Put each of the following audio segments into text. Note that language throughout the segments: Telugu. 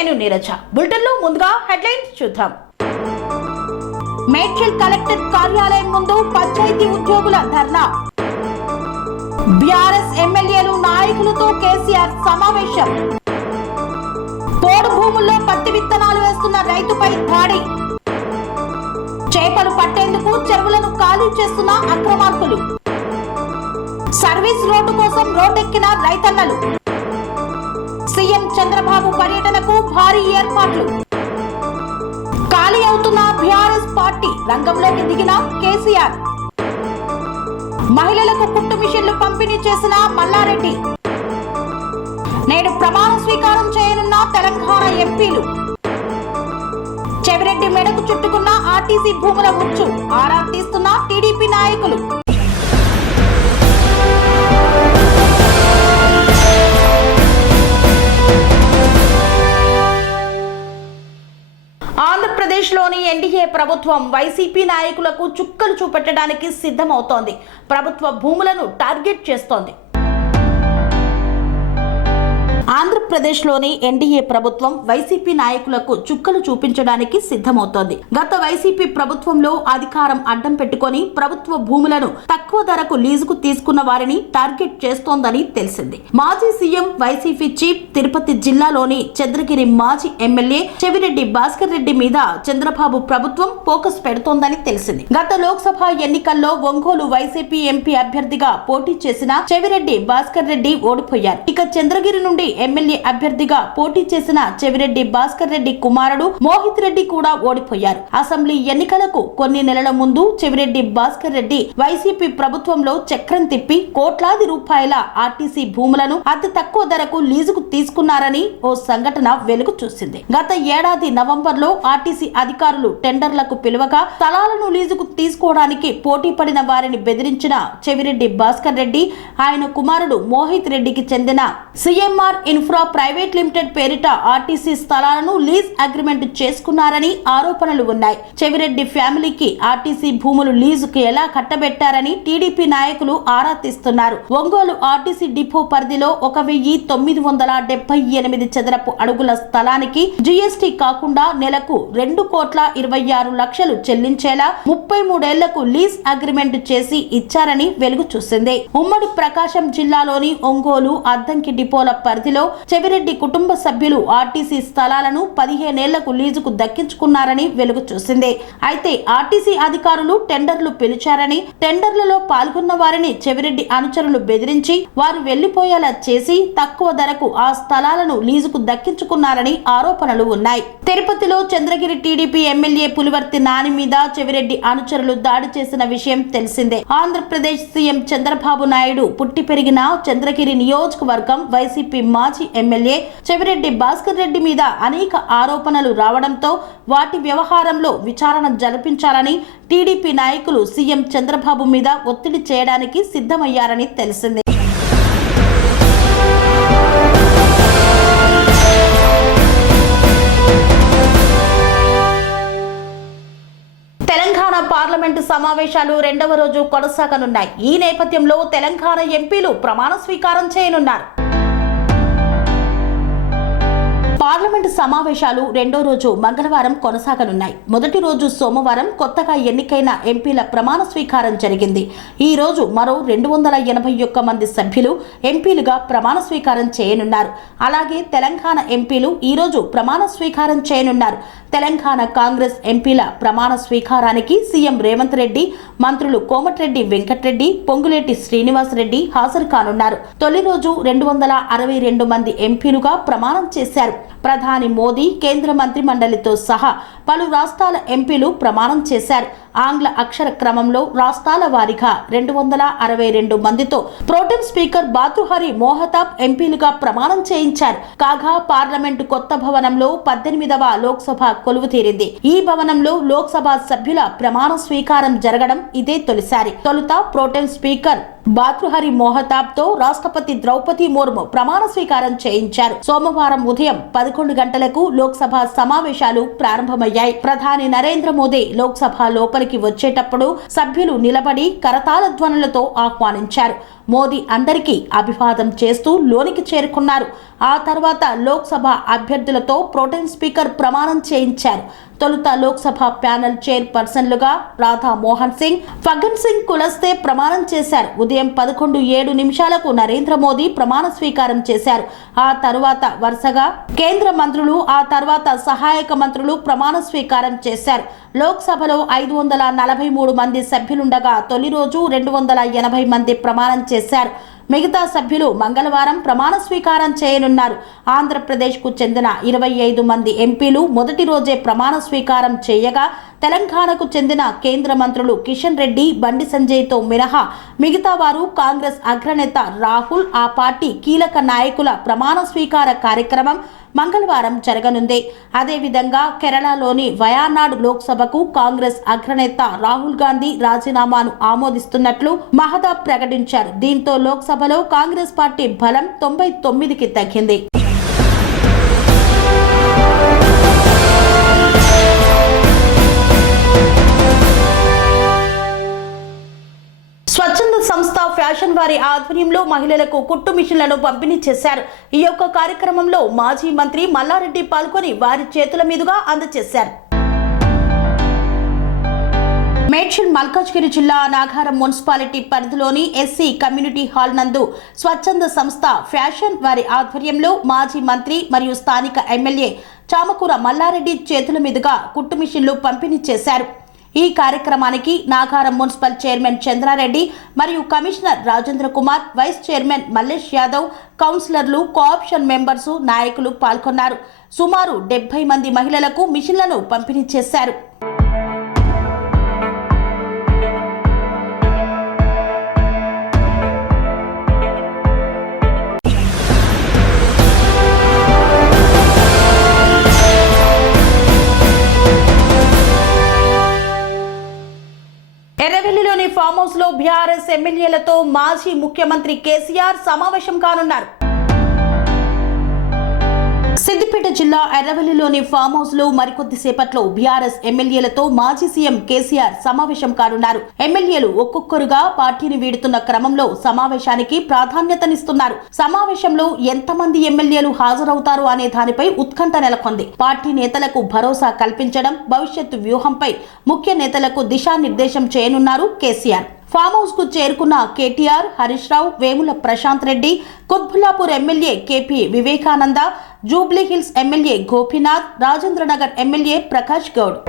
నేను నీరజ. బులెటిన్లో ముందుగా హెడ్లైన్స్ చూద్దాం. మేడ్చల్ కలెక్టర్ కార్యాలయం ముందు పంచాయతీ ఉద్యోగుల ధర్నా. బీఆర్ఎస్ ఎమ్మెల్యేలు నాయకులతో కేసీఆర్ సమావేశం. పోడు భూముల్లో పత్తి విత్తనాలు వేస్తున్న రైతుపై దాడి. చేపలు పట్టేందుకు చెరువులను ఖాళీ చేస్తున్న అక్రమార్కులు. సర్వీస్ రోడ్డు కోసం రోడ్డెక్కిన రైతన్నలు. సీఎం చంద్రబాబు పర్యటనకు భారీ ఏర్పాట్లు. ఖాళీ అవుతున్న బీఆర్ఎస్ పార్టీ రంగంలోకి దిగిన కేసీఆర్. మహిళలకు కుట్టు మిషన్లు పంపిణీ చేసిన మల్లారెడ్డి. నేడు ప్రమాణ స్వీకారం చేయనున్న తెలంగాణ ఎంపీలు. చెవిరెడ్డి మెడకు చుట్టుకున్న ఆర్టీసీ భూముల ఉచ్చు ఆరా తీస్తున్న టీడీపీ నాయకులు. ఆంధ్రప్రదేశ్లోని ఎన్డీఏ ప్రభుత్వం వైసీపీ నాయకులకు చుక్కలు చూపెట్టడానికి సిద్ధమవుతోంది. ప్రభుత్వ భూములను టార్గెట్ చేస్తోంది. ఆంధ్రప్రదేశ్లోని ఎన్డీఏ ప్రభుత్వం వైసీపీ నాయకులకు చుక్కలు చూపించడానికి సిద్ధమవుతోంది. గత వైసీపీ ప్రభుత్వంలో అధికారం అడ్డం పెట్టుకుని ప్రభుత్వ భూములను తక్కువ ధరకు లీజుకు తీసుకున్న వారిని టార్గెట్ చేస్తోందని తెలిసింది. మాజీ సీఎం వైసీపీ చీఫ్ తిరుపతి జిల్లాలోని చంద్రగిరి మాజీ ఎమ్మెల్యే చెవిరెడ్డి భాస్కర్ రెడ్డి మీద చంద్రబాబు ప్రభుత్వం ఫోకస్ పెడుతోందని తెలిసింది. గత లోక్సభ ఎన్నికల్లో ఒంగోలు వైసీపీ ఎంపీ అభ్యర్థిగా పోటీ చేసిన చెవిరెడ్డి భాస్కర్ రెడ్డి ఓడిపోయారు. ఇక చంద్రగిరి నుండి ఎమ్మెల్యే అభ్యర్థిగా పోటీ చేసిన చెవిరెడ్డి భాస్కర్ రెడ్డి కుమారుడు మోహిత్ రెడ్డి కూడా ఓడిపోయారు. అసెంబ్లీ ఎన్నికలకు కొన్ని నెలల ముందు చెవిరెడ్డి భాస్కర్ రెడ్డి వైసీపీ ప్రభుత్వంలో చక్రం తిప్పి కోట్లాది రూపాయల ఆర్టీసీ భూములను అతి తక్కువ ధరకు లీజుకు తీసుకున్నారని ఓ సంఘటన వెలుగు చూసింది. గత ఏడాది నవంబర్లో ఆర్టీసీ అధికారులు టెండర్లకు పిలువగా స్థలాలను లీజుకు తీసుకోవడానికి పోటీ పడిన వారిని బెదిరించిన చెవిరెడ్డి భాస్కర్ రెడ్డి ఆయన కుమారుడు మోహిత్ రెడ్డికి చెందిన సిఎంఆర్ ఇన్ఫ్రా ప్రైవేట్ లిమిటెడ్ పేరిట ఆర్టీసీ స్థలాలను లీజ్ అగ్రిమెంట్ చేసుకున్నారని ఆరోపణలు ఉన్నాయి. చెవిరెడ్డి ఫ్యామిలీకి ఆర్టీసీ భూములు లీజుకు ఎలా కట్టబెట్టారని టీడీపీ నాయకులు ఆరా తీస్తున్నారు. ఒంగోలు ఆర్టీసీ డిపో పరిధిలో 1978 చదరపు అడుగుల స్థలానికి జీఎస్టీ కాకుండా నెలకు 2,26,00,000 చెల్లించేలా 33 ఏళ్లకు లీజ్ అగ్రిమెంట్ చేసి ఇచ్చారని వెలుగు చూసింది. ఉమ్మడి ప్రకాశం జిల్లాలోని ఒంగోలు అద్దంకి డిపోల పరిధిలో చెవిరెడ్డి కుటుంబ సభ్యులు ఆర్టీసీ స్థలాలను 15 ఏళ్లకు లీజుకు దక్కించుకున్నారని వెలుగు చూసింది. అయితే ఆర్టీసీ అధికారులు టెండర్లు పిలిచారని టెండర్లలో పాల్గొన్న వారిని చెవిరెడ్డి అనుచరులు బెదిరించి వారు వెళ్లిపోయేలా చేసి తక్కువ ధరకు ఆ స్థలాలను లీజుకు దక్కించుకున్నారని ఆరోపణలు ఉన్నాయి. తిరుపతిలో చంద్రగిరి టీడీపీ ఎమ్మెల్యే పులివర్తి నాని మీద చెవిరెడ్డి అనుచరులు దాడి చేసిన విషయం తెలిసిందే. ఆంధ్రప్రదేశ్ సీఎం చంద్రబాబు నాయుడు పుట్టి పెరిగిన చంద్రగిరి నియోజకవర్గం వైసీపీ మాజీ ఎమ్మెల్యే చెవిరెడ్డి భాస్కర్ రెడ్డి మీద అనేక ఆరోపణలు రావడంతో వాటి వ్యవహారంలో విచారణ జరిపించాలని టీడీపీ నాయకులు సీఎం చంద్రబాబు మీద ఒత్తిడి చేయడానికి సిద్ధమయ్యారని తెలిసింది. తెలంగాణ పార్లమెంటు సమావేశాలు 2వ రోజు కొనసాగనున్నాయి. ఈ నేపథ్యంలో తెలంగాణ ఎంపీలు ప్రమాణ స్వీకారం చేయనున్నారు. పార్లమెంటు సమావేశాలు 2వ రోజు మంగళవారం కొనసాగనున్నాయి. మొదటి రోజు సోమవారం కొత్తగా ఎన్నికైన ఎంపీల ప్రమాణ స్వీకారం జరిగింది. ఈ రోజు మరో 281 మంది సభ్యులు ఎంపీలుగా ప్రమాణ స్వీకారం చేయనున్నారు. అలాగే తెలంగాణ ఎంపీలు ఈ రోజు ప్రమాణ స్వీకారం చేయనున్నారు. తెలంగాణ కాంగ్రెస్ ఎంపీల ప్రమాణ స్వీకారానికి సీఎం రేవంత్ రెడ్డి, మంత్రులు కోమటిరెడ్డి వెంకటరెడ్డి, పొంగులేటి శ్రీనివాసరెడ్డి హాజరు కానున్నారు. తొలి రోజు 262 మంది ఎంపీలుగా ప్రమాణం చేశారు. ప్రధాని మోదీ, కేంద్ర మంత్రి మండలితో సహా పలు రాష్ట్రాల ఎంపీలు ప్రమాణం చేశారు. ఆంగ్ల అక్షర క్రమంలో రాష్ట్రాల వారీగా 262 మందితో ప్రోటెం స్పీకర్ బాతృహరి మోహతాబ్ ఎంపీలుగా ప్రమాణం చేయించారు. కాగా పార్లమెంటు కొత్త భవనంలో 18వ లోక్సభ కొలువు తీరింది. ఈ భవనంలో లోక్సభ సభ్యుల ప్రమాణ స్వీకారం జరగడం ఇదే తొలిసారి. తొలుత ప్రోటెం స్పీకర్ భాతృహరి మోహతాబ్ తో రాష్ట్రపతి ద్రౌపది ముర్ము ప్రమాణ స్వీకారం చేయించారు. సోమవారం ఉదయం 11 గంటలకు లోక్సభ సమావేశాలు ప్రారంభమయ్యాయి. ప్రధాని నరేంద్ర మోదీ లోక్సభ లోపలికి వచ్చేటప్పుడు సభ్యులు నిలబడి కరతాళ ధ్వనులతో ఆహ్వానించారు. మోదీ అందరికీ అభివాదం చేస్తూ లోనికి చేరుకున్నారు. ఆ తర్వాత లోక్సభ అభ్యర్థులతో ప్రోటెం స్పీకర్ ప్రమాణం చేయించారు. తొలుత లోక్సభ ప్యానెల్ చైర్పర్సన్లుగా రాధా మోహన్ సింగ్, ఫగ్గన్ సింగ్ కులస్తే ప్రమాణం చేశారు. ఉదయం 11:07 నరేంద్ర మోదీ ప్రమాణ స్వీకారం చేశారు. ఆ తరువాత వరుసగా కేంద్ర మంత్రులు, ఆ తర్వాత సహాయక మంత్రులు ప్రమాణ స్వీకారం చేశారు. లోక్సభలో 543 మంది సభ్యులుండగా తొలి రోజు 280 మంది ప్రమాణం చేశారు. మిగతా సభ్యులు మంగళవారం ప్రమాణ స్వీకారం చేయనున్నారు. ఆంధ్రప్రదేశ్కు చెందిన 25 మంది ఎంపీలు మొదటి రోజే ప్రమాణ స్వీకారం చేయగా, తెలంగాణకు చెందిన కేంద్ర మంత్రులు కిషన్ రెడ్డి, బండి సంజయ్తో మినహా మిగతా వారు కాంగ్రెస్ అగ్రనేత రాహుల్, ఆ పార్టీ కీలక నాయకుల ప్రమాణ స్వీకార కార్యక్రమం మంగళవారం జరగనుంది. అదేవిధంగా కేరళలోని వయనాడ్ లోక్సభకు కాంగ్రెస్ అగ్రనేత రాహుల్ గాంధీ రాజీనామాను ఆమోదిస్తున్నట్లు మహతాబ్ ప్రకటించారు. దీంతో లోక్సభలో కాంగ్రెస్ పార్టీ బలం 99కి తగ్గింది. స్వచ్ఛంద సంస్థ ఫ్యాషన్ వారి ఆధ్వర్యంలో మహిళలకు కుట్టు మిషన్లను పంపిణీ చేశారు. ఈ యొక్క కార్యక్రమంలో మాజీ మంత్రి మల్లారెడ్డి పాల్గొని వారి చేతుల మీదుగా అందజేశారు. మేడ్చల్ మల్కాజ్గిరి జిల్లా నాగారం మున్సిపాలిటీ పరిధిలోని ఎస్సీ కమ్యూనిటీ హాల్ నందు స్వచ్ఛంద సంస్థ ఫ్యాషన్ వారి ఆధ్వర్యంలో మాజీ మంత్రి మరియు స్థానిక ఎమ్మెల్యే చామకూర మల్లారెడ్డి చేతుల మీదుగా కుట్టు మిషన్లు పంపిణీ చేశారు. ఈ కార్యక్రమానికి నాగారం మున్సిపల్ చైర్మన్ చంద్రారెడ్డి మరియు commissioner Rajendra Kumar, vice chairman Mallesh Yadav, కౌన్సిలర్లు, కోఆప్షన్ మెంబర్స్, నాయకులు పాల్గొన్నారు. సుమారు 70 మంది మహిళలకు మిషన్లను పంపిణీ చేశారు. ఎర్రవెల్లిలోని ఫామ్ హౌస్ లో బీఆర్ఎస్ ఎమ్మెల్యేలతో మాజీ ముఖ్యమంత్రి కేసీఆర్ సమావేశం కానున్నారు. సిద్దిపేట జిల్లా ఎర్రవెల్లిలోని ఫామ్ హౌస్ లో మరికొద్ది సేపట్లో బీఆర్ఎస్ ఎమ్మెల్యేలతో మాజీ సీఎం కేసీఆర్ సమావేశం కానున్నారు. ఎమ్మెల్యేలు ఒక్కొక్కరుగా పార్టీని వీడుతున్న క్రమంలో సమావేశానికి ప్రాధాన్యతనిస్తున్నారు. సమావేశంలో ఎంతమంది ఎమ్మెల్యేలు హాజరవుతారు అనే దానిపై ఉత్కంఠ నెలకొంది. పార్టీ నేతలకు భరోసా కల్పించడం, భవిష్యత్తు వ్యూహంపై ముఖ్య నేతలకు దిశానిర్దేశం చేయనున్నారు కేసీఆర్. ఫామ్ హౌస్ కు చేరుకున్న KTR, Harish Rao, Vemula Prashanth Reddy, Kuthbullapur MLA KP Vivekananda, Jubilee Hills MLA Gopinath, Rajendranagar MLA Prakash Goud,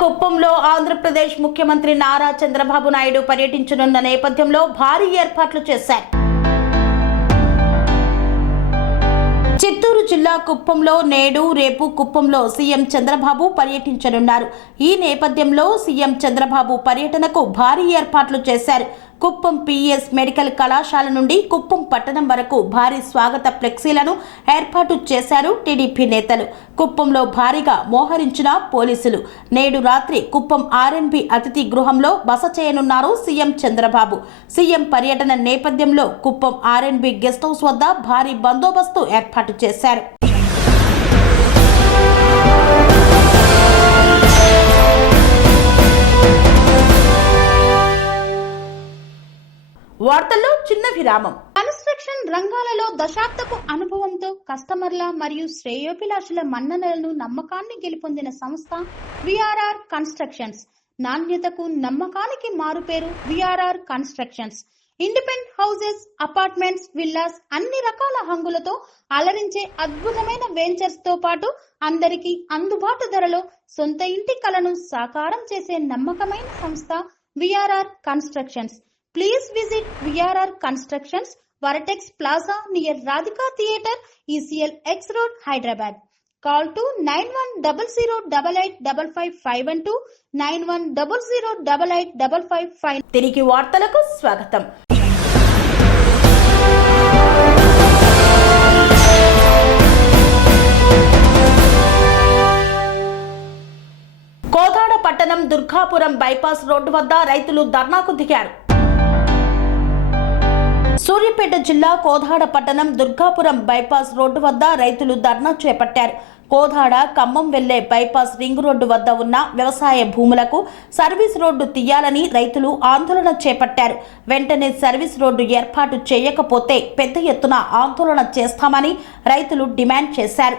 కుప్పంలో ఆంధ్రప్రదేశ్ ముఖ్యమంత్రి నారా చంద్రబాబు నాయుడు పర్యటించనున్న నేపథ్యంలో భారీ ఏర్పాట్లు చేశారు. చిత్తూరు జిల్లా కుప్పంలో నేడు, రేపు కుప్పంలో సీఎం చంద్రబాబు పర్యటించనున్నారు. ఈ నేపథ్యంలో సీఎం చంద్రబాబు పర్యటనకు భారీ ఏర్పాట్లు చేశారు. కుప్పం పిఎస్ మెడికల్ కళాశాల నుండి కుప్పం పట్టణం వరకు భారీ స్వాగత ఫ్లెక్సీలను ఏర్పాటు చేశారు టీడీపీ నేతలు. కుప్పంలో భారీగా మోహరించిన పోలీసులు. నేడు రాత్రి కుప్పం ఆర్ఎన్బి అతిథి గృహంలో బస చేయనున్నారు సీఎం చంద్రబాబు. సీఎం పర్యటన నేపథ్యంలో కుప్పం ఆర్ఎన్బి గెస్ట్ హౌస్ వద్ద భారీ బందోబస్తు ఏర్పాటు చేశారు. వార్తల్లో చిన్న విరామం. కన్స్ట్రక్షన్ రంగాలలో దశాబ్దపు అనుభవంతో కస్టమర్ల మరియు శ్రేయోభిలాషుల మన్ననలను, నమ్మకాన్ని గెలుపొందిన సంస్థ విఆర్ఆర్ కన్స్ట్రక్షన్స్. నాణ్యతకు, నమ్మకానికి మారుపేరు VRR constructions. Independent houses, apartments, villas అన్ని రకాల హంగులతో అలరించే అద్భుతమైన వెంచర్స్ తో పాటు అందరికీ అందుబాటు ధరలో సొంత ఇంటి కలను సాకారం చేసే నమ్మకమైన సంస్థ VRR constructions. Please visit VRR constructions, Varatex Plaza near Radhika Theatre, ECL X Road, Hyderabad. Call to 9100885552 9100885555. తిరిగి వార్తలకు స్వాగతం. కోదాడ పట్టణం దుర్గాపురం బైపాస్ రోడ్డు వద్ద రైతులు ధర్నాకు దిగారు. సూర్యాపేట జిల్లా కోదాడ పట్టణం దుర్గాపురం బైపాస్ రోడ్డు వద్ద రైతులు ధర్నా చేపట్టారు. కోదాడ ఖమ్మం వెళ్లే బైపాస్ రింగ్ రోడ్డు వద్ద ఉన్న వ్యవసాయ భూములకు సర్వీస్ రోడ్డు తీయాలని రైతులు ఆందోళన చేపట్టారు. వెంటనే సర్వీస్ రోడ్డు ఏర్పాటు చేయకపోతే పెద్ద ఎత్తున ఆందోళన చేస్తామని రైతులు డిమాండ్ చేశారు.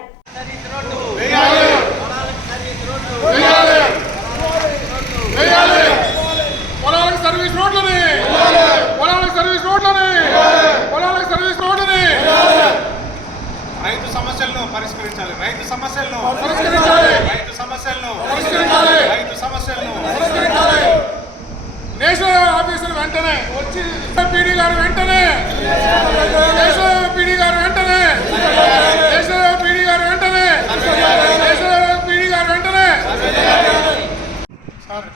రైతు సమస్యలను పరిష్కరించాలి. రైతు సమస్యలను పరిష్కరించాలి. రైతు సమస్యలను పరిష్కరించాలి. రైతు సమస్యలను పరిష్కరించాలి. నేషనల్ ఆఫీసర్ వెంటనే వచ్చి పీడీ గారు వెంటనే నేషనల్ పీడీ గారు వెంటనే నేషనల్ పీడీ గారు వెంటనే నేషనల్ పీడీ గారు వెంటనే. సార్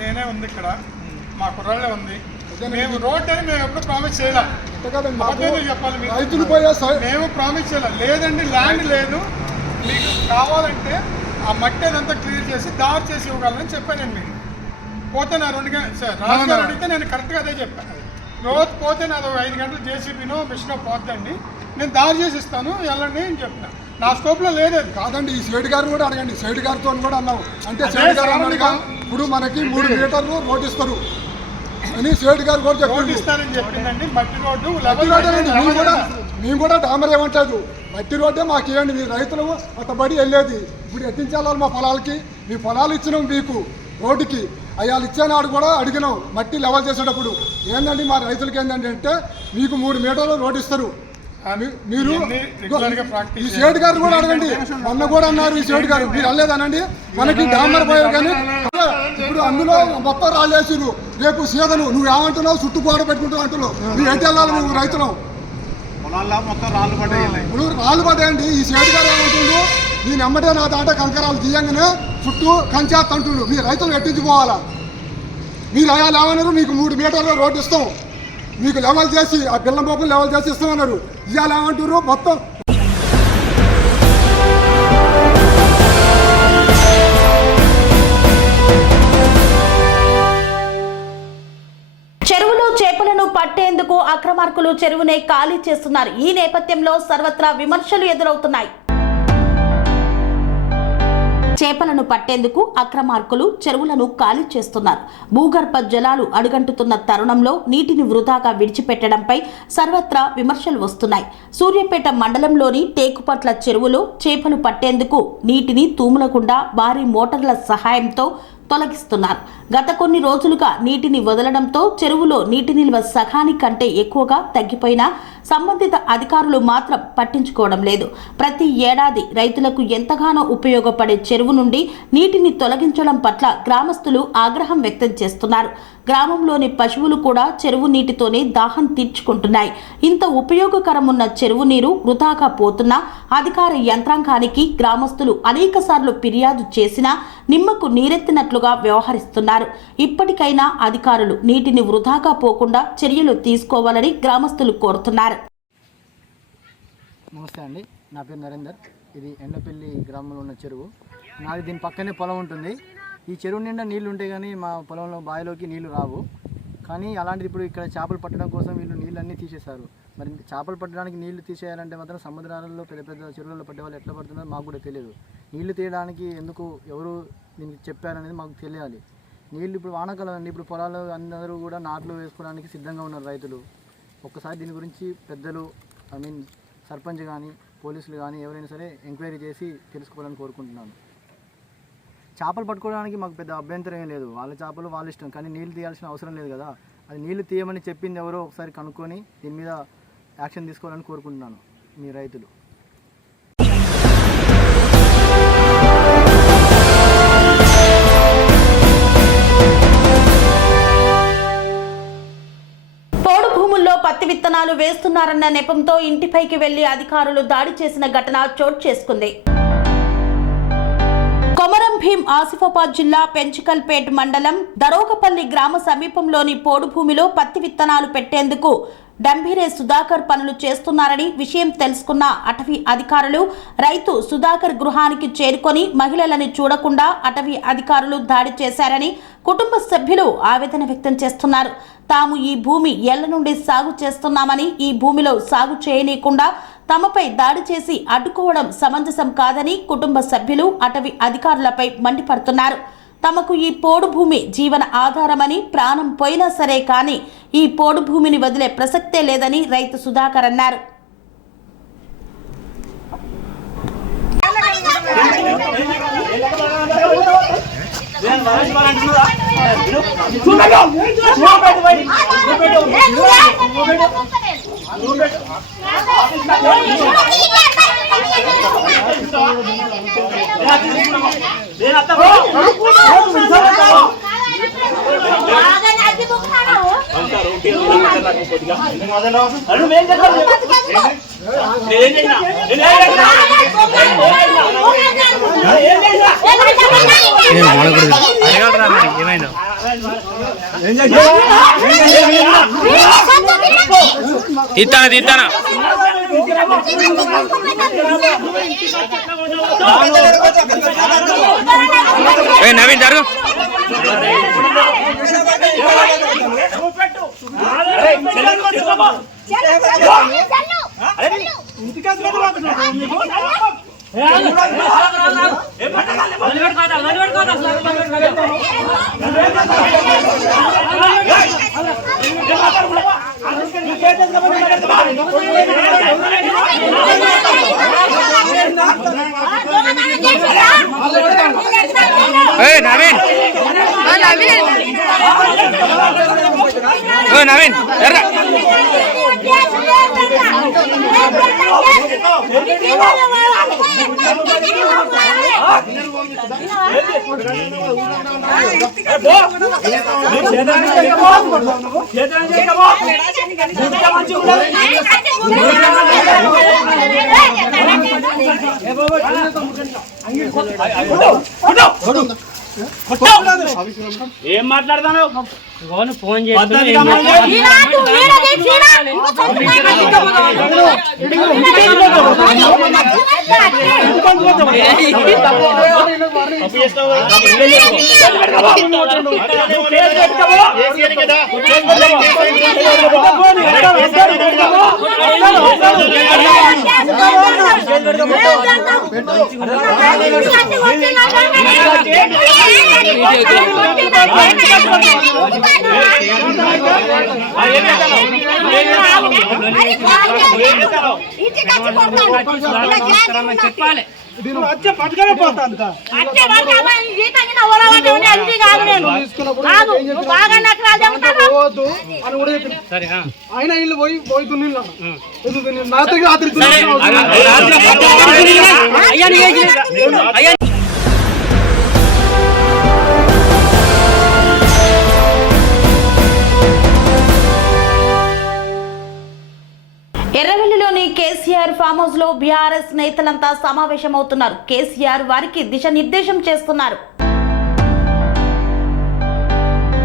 నేనే ఉంది ఇక్కడ, మా కుర్రాళ్ళే ఉంది. మేము రోడ్ అని మేము ఎప్పుడు ప్రామిస్ చేయలేం. చెప్పాలి రైతులు మేము ప్రామిస్ చేయలేం. లేదండి, ల్యాండ్ లేదు, మీకు కావాలంటే ఆ మట్టి అదంతా క్లియర్ చేసి దారి చేసి ఇవ్వగలని చెప్పానండి. మీకు పోతే నా 2 గంటలు సార్ రాజుగారు అడిగితే నేను కరెక్ట్గా అదే చెప్పాను. రోజు పోతే నాది 5 గంటలు జేసీబీనో మిషనో పోద్దండి, నేను దారి చేసి ఇస్తాను వెళ్ళండి అని చెప్పిన. నా స్కోప్లో లేదు. కాదండి, ఈ సేటు గారిని కూడా అడగండి. సేటు గారితో కూడా అన్నావు అంటే సేటు గారు ఇప్పుడు మనకి 3 మీటర్లు రోడ్ ఇస్తారు అని సేటు గారు కూడా చెప్పండి. ఇస్తానని చెప్పిందండి. మట్టి రోడ్డు మేము కూడా డామర్ ఏమంటారు, మట్టి రోడ్డే మాకు ఇవ్వండి. మీ రైతులు అట్టబడి వెళ్ళేది ఇప్పుడు ఎట్టించాలి మా పొలాలకి. మీ పొలాలు ఇచ్చినాం మీకు రోడ్డుకి, అయ్యాలు ఇచ్చేనాడు కూడా అడిగినాం మట్టి లెవెల్ చేసేటప్పుడు. ఏంటండి మా రైతులకి ఏంటంటే అంటే మీకు 3 మీటర్లు రోడ్డు ఇస్తారు. మీరు ఈ సేటు గారు కూడా అడగండి. మొన్న కూడా అన్నారు ఈ సేటు గారు, మీరు అనలేదనండి. మనకి డామర్ పోయావు కానీ ఇప్పుడు అందులో మొత్తం రాళ్ళేసిరు. రేపు సీదను నువ్వు ఏమంటున్నావు, చుట్టుపాటు పెట్టుకుంటావు అంటున్నావు. నువ్వు ఎటు వెళ్ళాలి? నువ్వు రైతులు మొత్తం రాళ్ళు పడ్డాయి. ఇప్పుడు రాళ్ళు పడ్డాయండి. ఈ సేటు గారు ఏమంటుండు, నేను ఎమ్మటే నా దాంట్లో కంకరాలు తీయంగానే చుట్టూ కంచేస్త అంటుండు. మీ రైతులు ఎట్టించిపోవాలా? మీరు అయ్యాలు ఏమన్నారు, మీకు 3 మీటర్ల రోడ్డు ఇస్తాం, మీకు లెవెల్ చేసి ఆ పిల్లం పోపులు లెవెల్ చేసి ఇస్తామన్నారు. ఇవాళ ఏమంటారు మొత్తం చెరువులో చేపలను పట్టేందుకు అక్రమార్కులు చెరువునే ఖాళీ చేస్తున్నారు. ఈ నేపథ్యంలో సర్వత్రా విమర్శలు ఎదురవుతున్నాయి. చేపలను పట్టేందుకు అక్రమార్కులు చెరువులను ఖాళీ చేస్తున్నారు. భూగర్భ జలాలు అడుగంటుతున్న తరుణంలో నీటిని వృధాగా విడిచిపెట్టడంపై సర్వత్రా విమర్శలు వస్తున్నాయి. సూర్యాపేట మండలంలోని టేకుపట్ల చెరువులో చేపలు పట్టేందుకు నీటిని తూములకుండా భారీ మోటార్ల సహాయంతో తొలగిస్తున్నారు. గత కొన్ని రోజులుగా నీటిని వదలడంతో చెరువులో నీటి నిల్వ సగానికంటే ఎక్కువగా తగ్గిపోయినా సంబంధిత అధికారులు మాత్రం పట్టించుకోవడం లేదు. ప్రతి ఏడాది రైతులకు ఎంతగానో ఉపయోగపడే చెరువు నుండి నీటిని తొలగించడం పట్ల గ్రామస్తులు ఆగ్రహం వ్యక్తం చేస్తున్నారు. గ్రామంలోని పశువులు కూడా చెరువు నీటితోనే దాహం తీర్చుకుంటున్నాయి. ఇంత ఉపయోగకరమున్న చెరువు నీరు వృధాగా పోతున్నా అధికార యంత్రాంగానికి గ్రామస్తులు అనేకసార్లు ఫిర్యాదు చేసినా నిమ్మకు నీరెత్తినట్లుగా వ్యవహరిస్తున్నారు. ఇప్పటికైనా అధికారులు నీటిని వృధాగా పోకుండా చర్యలు తీసుకోవాలని గ్రామస్తులు కోరుతున్నారు. నమస్తే అండి, నా పేరు నరేందర్. ఇది ఎండపల్లి గ్రామంలో ఉన్న చెరువు. నాది దీని పక్కనే పొలం ఉంటుంది. ఈ చెరువు నిండా నీళ్లు ఉంటే కానీ మా పొలంలో బావిలోకి నీళ్లు రావు. కానీ అలాంటిది ఇప్పుడు ఇక్కడ చేపలు పట్టడం కోసం వీళ్ళు నీళ్ళన్నీ తీసేశారు. మరి చేపలు పట్టడానికి నీళ్లు తీసేయాలంటే మాత్రం సముద్రాలలో పెద్ద పెద్ద చెరువులలో పట్టే వాళ్ళు ఎట్లా పడుతున్నారో మాకు కూడా తెలియదు. నీళ్లు తీయడానికి ఎందుకు ఎవరు దీనికి చెప్పారనేది మాకు తెలియాలి. నీళ్ళు ఇప్పుడు వానాకాలం అండి, ఇప్పుడు పొలాలు అందరూ కూడా నాట్లు వేసుకోవడానికి సిద్ధంగా ఉన్నారు రైతులు. ఒక్కసారి దీని గురించి పెద్దలు సర్పంచ్ కానీ పోలీసులు కానీ ఎవరైనా సరే ఎంక్వైరీ చేసి తెలుసుకోవాలని కోరుకుంటున్నాను. చేపలు పట్టుకోవడానికి మాకు పెద్ద అభ్యంతరం ఏం లేదు, వాళ్ళ చేపలు వాళ్ళ ఇష్టం. కానీ నీళ్ళు తీయాల్సిన అవసరం లేదు కదా. అది నీళ్లు తీయమని చెప్పింది ఎవరో ఒకసారి కనుక్కొని దీని మీద యాక్షన్ తీసుకోవాలని కోరుకుంటున్నాను మీ రైతులు. పోడు భూముల్లో పత్తి విత్తనాలు వేస్తున్నారన్న నెపంతో ఇంటిపైకి వెళ్లి అధికారులు దాడి చేసిన ఘటన చోటు చేసుకుంది. కొమరం భీం ఆసిఫాబాద్ జిల్లా పెంచికల్పేట్ మండలం దరోగపల్లి గ్రామ సమీపంలోని పోడు భూమిలో పత్తి విత్తనాలు పెట్టేందుకు డంబీరే సుధాకర్ పనులు చేస్తున్నారని విషయం తెలుసుకున్న అటవీ అధికారులు రైతు సుధాకర్ గృహానికి చేరుకొని మహిళలని చూడకుండా అటవీ అధికారులు దాడి చేశారని కుటుంబ సభ్యులు ఆవేదన వ్యక్తం చేస్తున్నారు. తాము ఈ భూమి ఏళ్ల నుండి సాగు చేస్తున్నామని ఈ భూమిలో సాగు చేయనీయకుండా తమపై దాడి చేసి అడ్డుకోవడం సమంజసం కాదని కుటుంబ సభ్యులు అటవీ అధికారులపై మండిపడుతున్నారు. తమకు ఈ పోడు భూమి జీవన ఆధారమని ప్రాణం పోయినా సరే కానీ ఈ పోడు భూమిని వదిలే ప్రసక్తే లేదని రైతు సుధాకర్ అన్నారు. తీస్తానా నవీన్ జరుగు నవీన్ ఏం మాట్లాడతాను ఫోన్ చేసి చెప్పాలి ఆయన ఇల్లు పోయి ఎర్రవెల్లిలోని కేసీఆర్ ఫామ్ హౌస్ లో బీఆర్ఎస్ నేతలంతా సమావేశమవుతున్నారు. కేసీఆర్ వారికి దిశానిర్దేశం చేస్తున్నారు.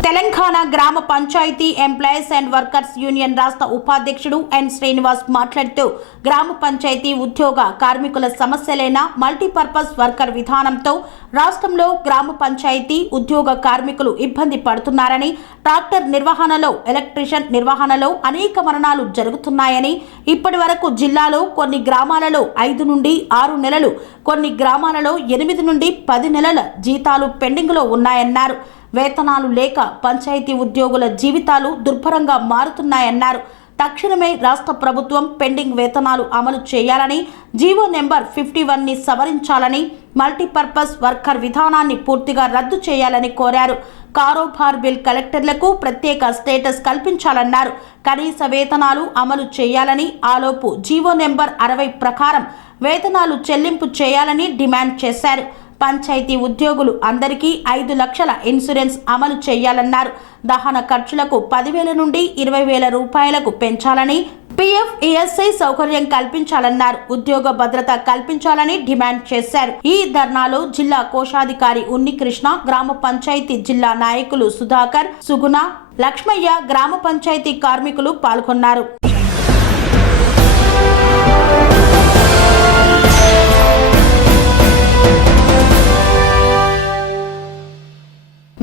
తెలంగాణ గ్రామ panchayat employees and workers union రాష్ట్ర ఉపాధ్యక్షుడు ఎన్ శ్రీనివాస్ మాట్లాడుతూ గ్రామ పంచాయతీ ఉద్యోగ కార్మికుల సమస్యలైన మల్టీపర్పస్ వర్కర్ విధానంతో రాష్ట్రంలో గ్రామ పంచాయతీ ఉద్యోగ కార్మికులు ఇబ్బంది పడుతున్నారని, ట్రాక్టర్ నిర్వహణలో, ఎలక్ట్రీషియన్ నిర్వహణలో అనేక మరణాలు జరుగుతున్నాయని, ఇప్పటి వరకు జిల్లాలో కొన్ని గ్రామాలలో 5 నుండి 6 నెలలు, కొన్ని గ్రామాలలో 8 నుండి 10 నెలల జీతాలు పెండింగ్లో ఉన్నాయన్నారు. వేతనాలు లేక పంచాయతీ ఉద్యోగుల జీవితాలు దుర్భరంగా మారుతున్నాయన్నారు. తక్షణమే రాష్ట్ర ప్రభుత్వం పెండింగ్ వేతనాలు అమలు చేయాలని, జీవో నెంబర్ 51ని సవరించాలని, మల్టీపర్పస్ వర్కర్ విధానాన్ని పూర్తిగా రద్దు చేయాలని కోరారు. కారోబార్ బిల్ కలెక్టర్లకు ప్రత్యేక స్టేటస్ కల్పించాలన్నారు. కనీస వేతనాలు అమలు చేయాలని, ఆలోపు జీవో నెంబర్ 60 ప్రకారం వేతనాలు చెల్లింపు చేయాలని డిమాండ్ చేశారు. పంచాయతీ ఉద్యోగులు అందరికీ 5 లక్షల ఇన్సూరెన్స్ అమలు చేయాలన్నారు. దహన ఖర్చులకు 10,000 నుండి 20,000 రూపాయలకు పెంచాలని, పిఎఫ్, ఈఎస్ఐ సౌకర్యం కల్పించాలన్నారు. ఉద్యోగ భద్రత కల్పించాలని డిమాండ్ చేశారు. ఈ ధర్నాలో జిల్లా కోశాధికారి ఉన్నికృష్ణ, గ్రామ పంచాయతీ జిల్లా నాయకులు సుధాకర్, సుగుణ, లక్ష్మయ్య, గ్రామ పంచాయతీ కార్మికులు పాల్గొన్నారు.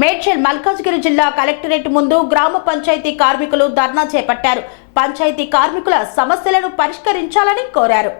మేడ్చల్ మల్కాజ్గిరి జిల్లా కలెక్టరేట్ ముందు గ్రామ పంచాయతీ కార్మికులు ధర్నా చేపట్టారు. పంచాయతీ కార్మికుల సమస్యలను పరిష్కరించాలని కోరారు.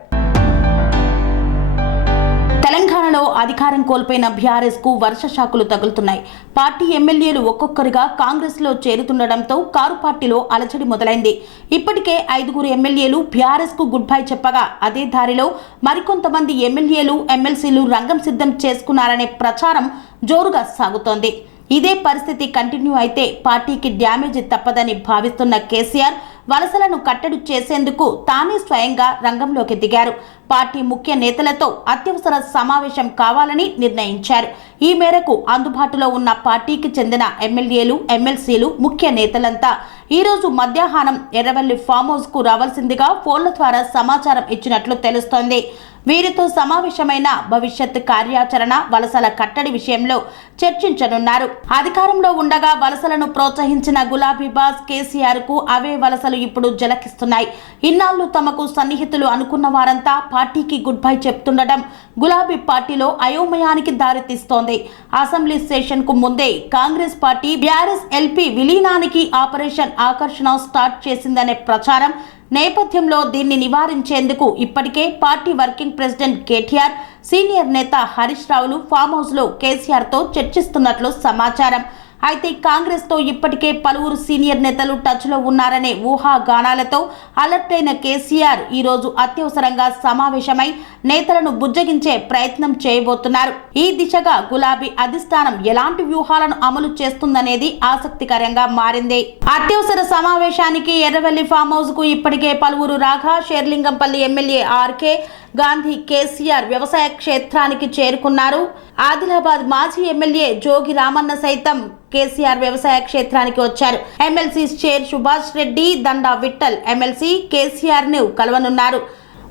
తెలంగాణలో అధికారం కోల్పోయిన బీఆర్ఎస్ కు వర్ష షాకులు తగులుతున్నాయి. పార్టీ ఎమ్మెల్యేలు ఒక్కొక్కరిగా కాంగ్రెస్ లో చేరుతుండటంతో కారు పార్టీలో అలజడి మొదలైంది. ఇప్పటికే 5 ఎమ్మెల్యేలు బీఆర్ఎస్ కు గుడ్ బై చెప్పగా అదే దారిలో మరికొంతమంది ఎమ్మెల్యేలు, ఎమ్మెల్సీలు రంగం సిద్ధం చేసుకున్నారనే ప్రచారం జోరుగా సాగుతోంది. ఇదే పరిస్థితి కంటిన్యూ అయితే పార్టీకి డ్యామేజ్ తప్పదని భావిస్తున్న కేసీఆర్ వలసలను కట్టడి చేసేందుకు తానే స్వయంగా రంగంలోకి దిగారు. పార్టీ ముఖ్య నేతలతో అత్యవసర సమావేశం కావాలని నిర్ణయించారు. ఈ మేరకు అందుబాటులో ఉన్న పార్టీకి చెందిన ఎమ్మెల్యేలు, ఎమ్మెల్సీలు, ముఖ్య నేతలంతా ఈరోజు మధ్యాహ్నం ఎర్రవల్లి ఫామ్ హౌస్ కు రావాల్సిందిగా ఫోన్ల ద్వారా సమాచారం ఇచ్చినట్లు తెలుస్తోంది. వీరితో సమావేశమైన భవిష్యత్ కార్యాచరణ, వలసల కట్టడి విషయంలో చర్చించనున్నారు. అధికారంలో ఉండగా వలసలను ప్రోత్సహించిన గులాబీ బాస్ కేసీఆర్ కు అవే వలసలు ఇప్పుడు జలకిస్తున్నాయి. ఇన్నాళ్లు తమకు సన్నిహితులు అనుకున్న వారంతా పార్టీకి గుడ్ బై చెప్తుండటం గులాబీ పార్టీలో అయోమయానికి దారితీస్తోంది. అసెంబ్లీ సెషన్ కు ముందే కాంగ్రెస్ పార్టీ బీఆర్ఎస్ ఎల్పీ విలీనానికి ఆపరేషన్ ఆకర్షణ స్టార్ట్ చేసిందనే ప్రచారం నేపథ్యంలో దీన్ని నివారించేందుకు ఇప్పటికే party working president KTR, senior నేత హరీష్ రావులు ఫామ్ హౌస్ లో కేసీఆర్ తో చర్చిస్తున్నట్లు సమాచారం. అయితే కాంగ్రెస్ తో ఇప్పటికే పలువురు సీనియర్ నేతలు టచ్ లో ఉన్నారనే ఊహాగానాలతో అలర్ట్ అయిన కేసీఆర్ ఈ రోజు అత్యవసరంగా సమావేశమై నేతలను బుజ్జగించే ప్రయత్నం చేయబోతున్నారు. ఈ దిశగా గులాబీ అధిష్టానం ఎలాంటి వ్యూహాలను అమలు చేస్తుందనేది ఆసక్తికరంగా మారింది. అత్యవసర సమావేశానికి ఎర్రవల్లి ఫామ్ హౌస్ కు ఇప్పటికే పలువురు రాగా, షేర్లింగంపల్లి ఎమ్మెల్యే ఆర్కే గాంధీ కేసీఆర్ వ్యవసాయ క్షేత్రానికి చేరుకున్నారు. ఆదిలాబాద్ మాజీ ఎమ్మెల్యే జోగి రామన్న సైతం కేసీఆర్ వ్యవసాయ క్షేత్రానికి వచ్చారు. ఎమ్మెల్సీ షేర్ సుభాష్ రెడ్డి, దండా విఠల్ ఎమ్మెల్సీ కేసీఆర్ ను కలవనున్నారు.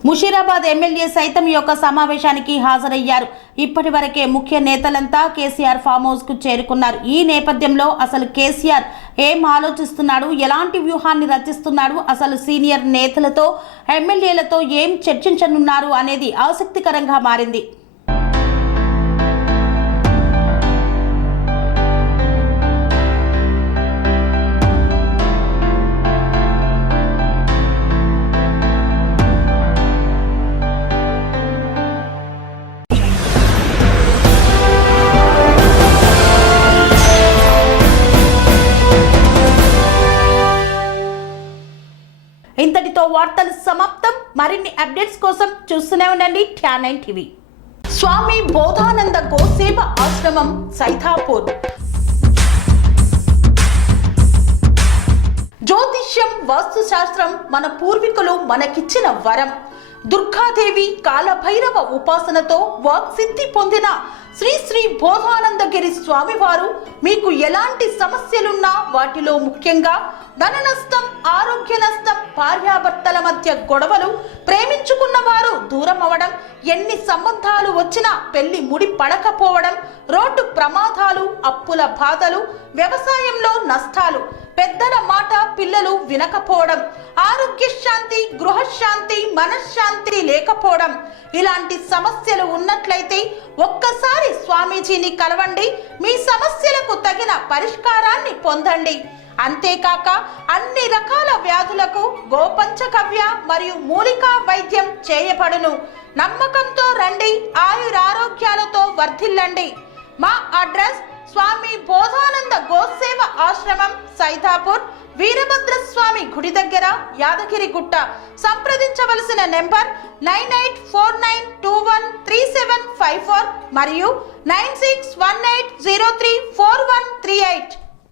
ముషీరాబాద్ ఎమ్మెల్యే సైతం ఈ యొక్క సమావేశానికి హాజరయ్యారు. ఇప్పటి వరకే ముఖ్య నేతలంతా కేసీఆర్ ఫామ్ హౌస్ కు చేరుకున్నారు. ఈ నేపథ్యంలో అసలు కేసీఆర్ ఏం ఆలోచిస్తున్నాడు, ఎలాంటి వ్యూహాన్ని రచిస్తున్నాడు, అసలు సీనియర్ నేతలతో, ఎమ్మెల్యేలతో ఏం చర్చించనున్నారు అనేది ఆసక్తికరంగా మారింది. ఇంతటితో వార్తలు సమాప్తం. మరిన్ని అప్డేట్స్ కోసం చూస్తూనే ఉండండి TN9 టీవీ. స్వామి బోధానంద గోసేవ ఆశ్రమం సైథాపూర్. జ్యోతిష్యం, వాస్తుశాస్త్రం మన పూర్వీకులు మనకిచ్చిన వరం. దుర్గాదేవి, కాలభైరవ ఉపాసనతో వాక్సిద్ధి పొందిన శ్రీ శ్రీ బోధానందగిరి స్వామివారు మీకు ఎలాంటి సమస్యలున్నా, వాటిలో ముఖ్యంగా ధన నష్టం, ఆరోగ్య నష్టం, భార్యాభర్తల మధ్య గొడవలు, ప్రేమించుకున్న వారు దూరం అవడం, ఎన్ని సంబంధాలు వచ్చినా పెళ్లి ముడి పడకపోవడం, రోడ్డు ప్రమాదాలు, అప్పుల బాధలు, వ్యవసాయంలో నష్టాలు, పెద్దల మాట పిల్లలు వినకపోవడం, ఆరోగ్య శాంతి, గృహశాంతి, మనశ్శాంతి లేకపోవడం, ఇలాంటి సమస్యలు ఉన్నట్లయితే ఒక్కసారి స్వామీజీని కలవండి. మీ సమస్యలకు తగిన పరిష్కారాన్ని పొందండి. అంతేకాక అన్ని రకాల వ్యాధులకు గోపంచకవ్య మరియు మూలికా వైద్యం చేయబడును. నమ్మకంతో రండి, ఆయురారోగ్యాలతో వర్ధిల్లండి. మా అడ్రస్ స్వామి బోధానంద గోసేవ ఆశ్రమం, సైథాపూర్, వీరభద్రస్వామి గుడి దగ్గర యాదగిరి గుట్ట. సంప్రదించవలసిన నెంబర్ 9849213754 మరియు 9618034138.